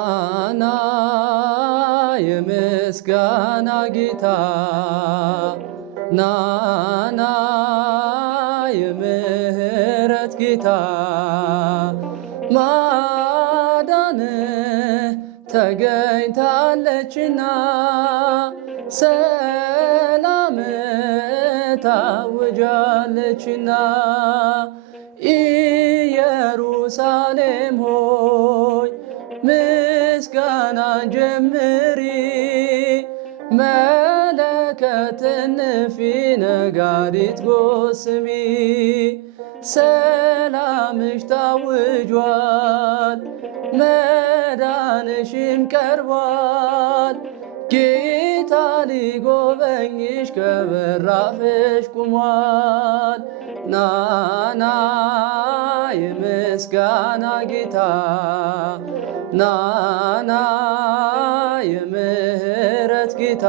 ናና የምስጋና ጌታ ናና የምህረት ጌታ ማዳን ተገኝታለችና ሰላም ታውጃለችና ኢየሩሳሌም ሆይ ምስጋናን ጀምሪ መለከትን ንፊ ነጋሪት ጎስሚ ሰላምሽ ታውጇል መዳንሽም ቀርቧል ጌታ ሊጎበኝሽ ከበራፍሽ ቁሟል ናና የምስጋና ጌታ ናና የምህረት ጌታ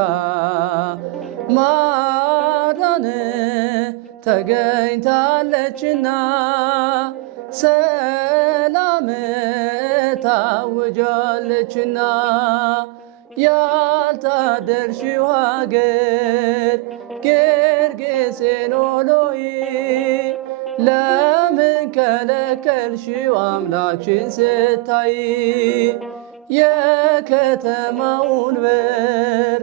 ማዳን ተገኝታለችና ሰላም ታውጃለችና ያልታደልሽው ሀገር ጌርጌሴኖሎይ ለምን ከለከልሽው አምላክሽን ስታይ የከተማውን በር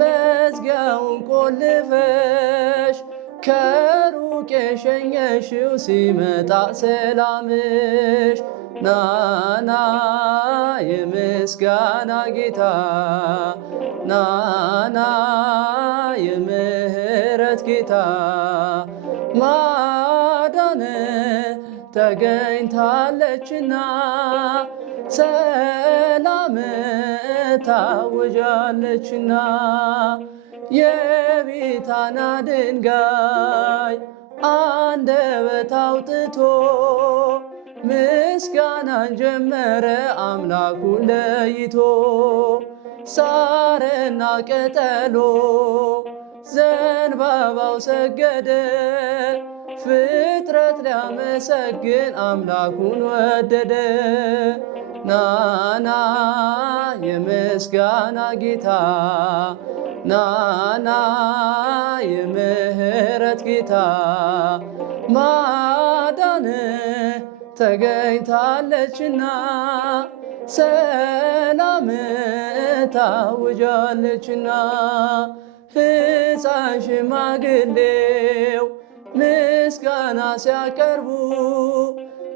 መዝጊያውን ቆልፈሽ ከሩቅ የሸኘሽው ሲመጣ ሰላምሽ ናና የምስጋና ጌታ ናና የምህረት ጌታ ማዳን ተገኝታለችና ሰላም ታውጃለችና የቢታና ድንጋይ አንደበት አውጥቶ ምስጋናን ጀመረ አምላኩን ለይቶ ሳርና ቅጠሎ ዘንባባው ሰገደ ፍጥረት ሊያመሰግን አምላኩን ወደደ ናና የምስጋና ጌታ ናና የምህረት ጌታ ማዳን ተገኝታለችና ሰላም ታውጃለችና ሕፃን ሽማግሌው ምስጋና ሲያቀርቡ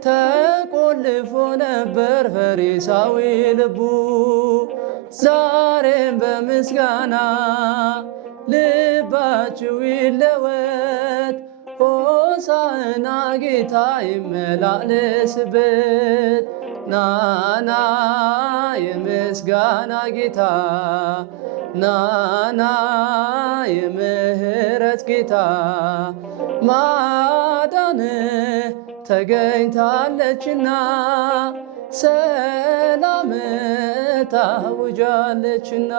ተቆልፎ ነበር ፈሪሳዊ ልቡ ዛሬም በምስጋና ልባችሁ ይለወጥ ሆሳዕና ጌታ ይመላለስበት ናና የምስጋና ጌታ ናና የምህረት ጌታ ማዳን ተገኝታለችና ሰላም ታውጃለችና